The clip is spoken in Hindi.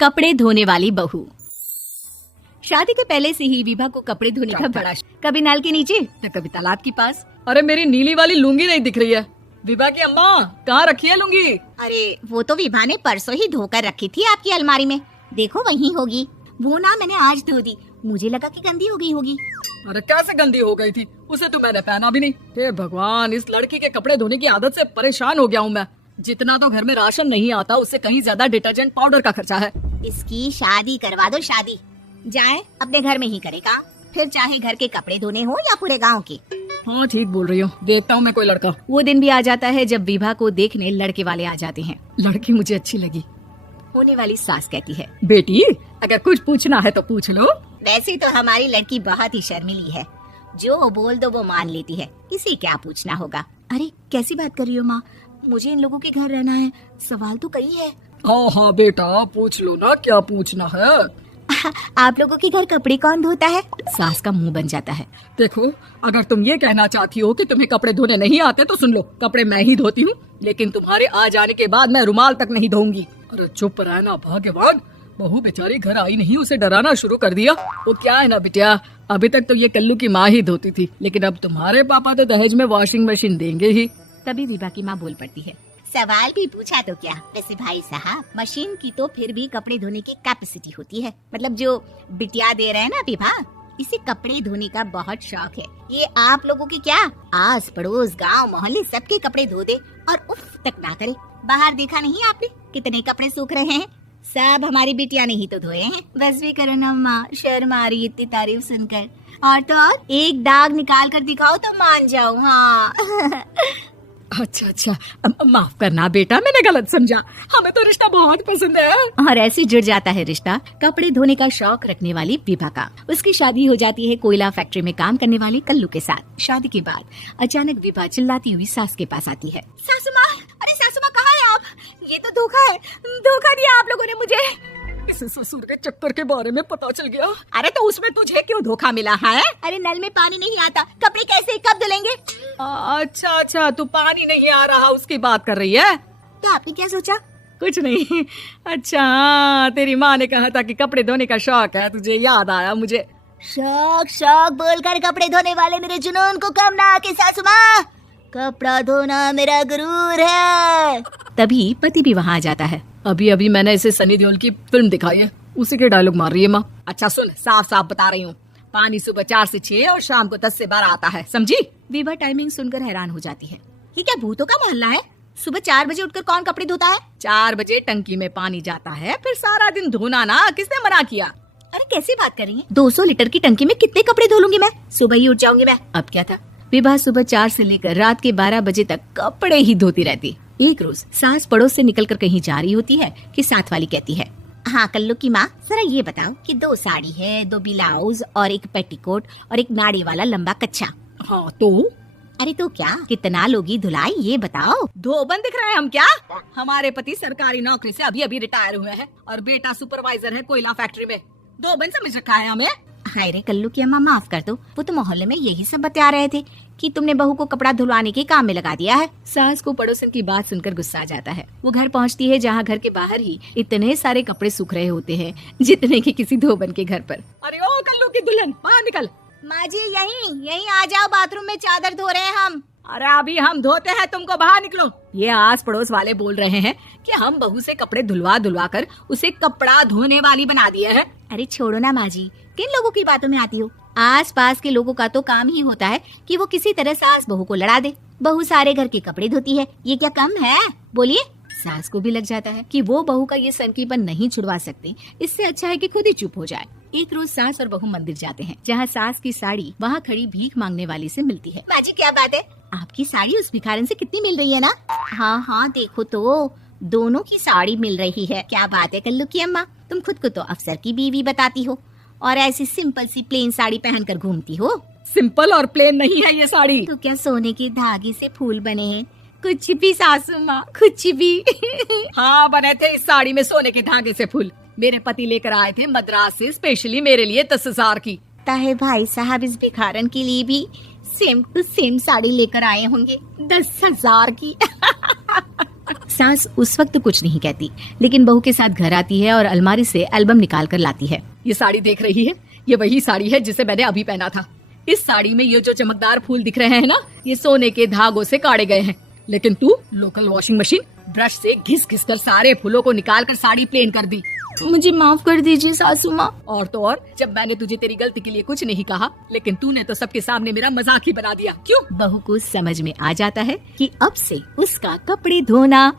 कपड़े धोने वाली बहू। शादी के पहले से ही विभा को कपड़े धोने का बड़ा कभी नल के नीचे तो कभी तालाब के पास। अरे मेरी नीली वाली लुंगी नहीं दिख रही है। विभा की अम्मा कहाँ रखी है लुंगी? अरे वो तो विभा ने परसों ही धोकर रखी थी आपकी अलमारी में, देखो वहीं होगी। वो ना मैंने आज धो दी, मुझे लगा कि गंदी हो गई होगी। अरे कैसे गंदी हो गई थी? उसे तो मैंने पहना भी नहीं। हे भगवान, इस लड़की के कपड़े धोने की आदत से परेशान हो गया हूँ मैं। जितना तो घर में राशन नहीं आता उससे कहीं ज्यादा डिटर्जेंट पाउडर का खर्चा है। इसकी शादी करवा दो, शादी जाए अपने घर में ही करेगा, फिर चाहे घर के कपड़े धोने हो या पूरे गांव के। हाँ ठीक बोल रही हूँ, देखता हूँ मैं कोई लड़का। वो दिन भी आ जाता है जब विभा को देखने लड़के वाले आ जाते हैं। लड़की मुझे अच्छी लगी। होने वाली सास कहती है, बेटी अगर कुछ पूछना है तो पूछ लो। वैसे तो हमारी लड़की बहुत ही शर्मीली है, जो बोल दो वो मान लेती है, इसे क्या पूछना होगा। अरे कैसी बात कर रही हो माँ, मुझे इन लोगों के घर रहना है, सवाल तो कई है। हाँ हाँ बेटा पूछ लो ना, क्या पूछना है। आप लोगों के घर कपड़े कौन धोता है? सास का मुंह बन जाता है। देखो अगर तुम ये कहना चाहती हो कि तुम्हें कपड़े धोने नहीं आते तो सुन लो, कपड़े मैं ही धोती हूँ, लेकिन तुम्हारे आ जाने के बाद मैं रुमाल तक नहीं धोऊंगी। अरे चुप रहना भाग्यवान, बहू बेचारी घर आई नहीं, उसे डराना शुरू कर दिया। वो क्या है ना बिटिया, अभी तक तो ये कल्लू की माँ ही धोती थी, लेकिन अब तुम्हारे पापा तो दहेज में वॉशिंग मशीन देंगे ही। तभी विभा की माँ बोल पड़ती है, सवाल भी पूछा तो क्या। वैसे भाई साहब, मशीन की तो फिर भी कपड़े धोने की कैपेसिटी होती है, मतलब जो बिटिया दे रहे हैं ना विभा, इसे कपड़े धोने का बहुत शौक है। ये आप लोगों की क्या आस पड़ोस गांव मोहल्ले सबके कपड़े धो दे और उफ तक ना करे। बाहर देखा नहीं आपने कितने कपड़े सूख रहे हैं? सब हमारी बिटिया ने ही तो धोए हैं। बस भी करो ना माँ, शर्म आ रही इतनी तारीफ सुनकर। और तो और एक दाग निकाल कर दिखाओ तो मान जाओ। हाँ अच्छा माफ करना बेटा, मैंने गलत समझा, हमें तो रिश्ता बहुत पसंद है। और ऐसे जुड़ जाता है रिश्ता कपड़े धोने का शौक रखने वाली विभा का। उसकी शादी हो जाती है कोयला फैक्ट्री में काम करने वाले कल्लू के साथ। शादी के बाद अचानक विभा चिल्लाती हुई सास के पास आती है। सासू माँ, अरे सासू माँ कहाँ है आप? ये तो धोखा है, धोखा दिया आप लोगों ने मुझे। इस ससुर के चक्कर के बारे में पता चल गया। अरे तो उसमें तुझे क्यों धोखा मिला है? अरे नल में पानी नहीं आता, कपड़े कैसे कब धुलेंगे? अच्छा तू पानी नहीं आ रहा उसकी बात कर रही है? तो आपने क्या सोचा? कुछ नहीं। अच्छा हाँ, तेरी माँ ने कहा था कि कपड़े धोने का शौक है तुझे, याद आया मुझे। शौक बोलकर कपड़े धोने वाले मेरे जुनून को कम ना आके सासू माँ, कपड़ा धोना मेरा गुरूर है। तभी पति भी वहाँ आ जाता है। अभी मैंने इसे सनी देओल की फिल्म दिखाई है, उसी के डायलॉग मार रही है माँ। अच्छा सुन, साफ साफ बता रही हूँ, पानी सुबह 4 से 6 और शाम को 10 से 12 आता है, समझी? विभा टाइमिंग सुनकर हैरान हो जाती है। ये क्या भूतों का मोहल्ला है? सुबह 4 बजे उठकर कौन कपड़े धोता है? 4 बजे टंकी में पानी जाता है, फिर सारा दिन धोना ना, किसने मना किया? अरे कैसी बात कर रही है? 200 लीटर की टंकी में कितने कपड़े धो लूंगी मैं, सुबह ही उठ जाऊंगी मैं। अब क्या था, विभा सुबह 4 से लेकर रात के 12 बजे तक कपड़े ही धोती रहती। एक रोज सास पड़ोस से निकलकर कहीं जा रही होती है कि साथ वाली कहती है, हाँ कल्लू की माँ, जरा ये बताओ कि 2 साड़ी है, 2 ब्लाउज और एक पेटीकोट और एक नाड़ी वाला लंबा कच्छा। हाँ तो? अरे तो क्या, कितना लोगी धुलाई ये बताओ। धोबन दिख रहे हैं हम क्या? हमारे पति सरकारी नौकरी से अभी रिटायर हुए हैं और बेटा सुपरवाइजर है कोयला फैक्ट्री में। धोबन समझ रखा है हमें? हाय रे कल्लू की अम्मा, माफ कर दो, वो तो मोहल्ले में यही सब बता रहे थे कि तुमने बहू को कपड़ा धुलवाने के काम में लगा दिया है। सास को पड़ोसन की बात सुनकर गुस्सा आ जाता है। वो घर पहुंचती है जहां घर के बाहर ही इतने सारे कपड़े सूख रहे होते हैं जितने कि किसी धोबन के घर पर। अरे ओ कल्लू की दुल्हन, बाहर निकल। माँ जी यहीं आ जाओ, बाथरूम में चादर धो रहे हैं हम। अरे अभी हम धोते हैं, तुमको बाहर निकलो। ये आस पड़ोस वाले बोल रहे हैं कि हम बहू से कपड़े धुलवा कर उसे कपड़ा धोने वाली बना दिए हैं। अरे छोड़ो ना माँ जी, किन लोगों की बातों में आती हो? आस पास के लोगों का तो काम ही होता है कि वो किसी तरह सास बहू को लड़ा दे। बहू सारे घर के कपड़े धोती है, ये क्या कम है? बोलिए। सास को भी लग जाता है कि वो बहू का ये सनकीपन नहीं छुड़वा सकती, इससे अच्छा है कि खुद ही चुप हो जाए। एक रोज सास और बहू मंदिर जाते हैं, जहाँ सास की साड़ी वहाँ खड़ी भीख मांगने वाली से मिलती है। माँ जी क्या बात है, आपकी साड़ी उस भिखारन से कितनी मिल रही है ना? हाँ देखो तो दोनों की साड़ी मिल रही है। क्या बात है कल्लू की अम्मा, तुम खुद को तो अफसर की बीवी बताती हो और ऐसी सिंपल सी प्लेन साड़ी पहनकर घूमती हो। सिंपल और प्लेन नहीं है ये साड़ी। तो क्या सोने के धागे से फूल बने हैं? कुछ भी सासू माँ, कुछ भी। हाँ बने थे इस साड़ी में सोने के धागे से फूल। मेरे पति लेकर आए थे मद्रास से स्पेशली मेरे लिए 10,000 की। ताहे भाई साहब इस भिखारन के लिए भी सेम टू सेम साड़ी लेकर आए होंगे 10,000 की। सास उस वक्त कुछ नहीं कहती, लेकिन बहू के साथ घर आती है और अलमारी से एल्बम निकाल कर लाती है। ये साड़ी देख रही है, ये वही साड़ी है जिसे मैंने अभी पहना था। इस साड़ी में ये जो चमकदार फूल दिख रहे हैं ना, ये सोने के धागों से काटे गए हैं। लेकिन तू लोकल वॉशिंग मशीन ब्रश से घिस घिस कर सारे फूलों को निकाल कर साड़ी प्लेन कर दी। मुझे माफ कर दीजिए सासू माँ। और तो और, जब मैंने तुझे तेरी गलती के लिए कुछ नहीं कहा, लेकिन तूने तो सबके सामने मेरा मजाक ही बना दिया। क्यों? बहू को समझ में आ जाता है कि अब से उसका कपड़े धोना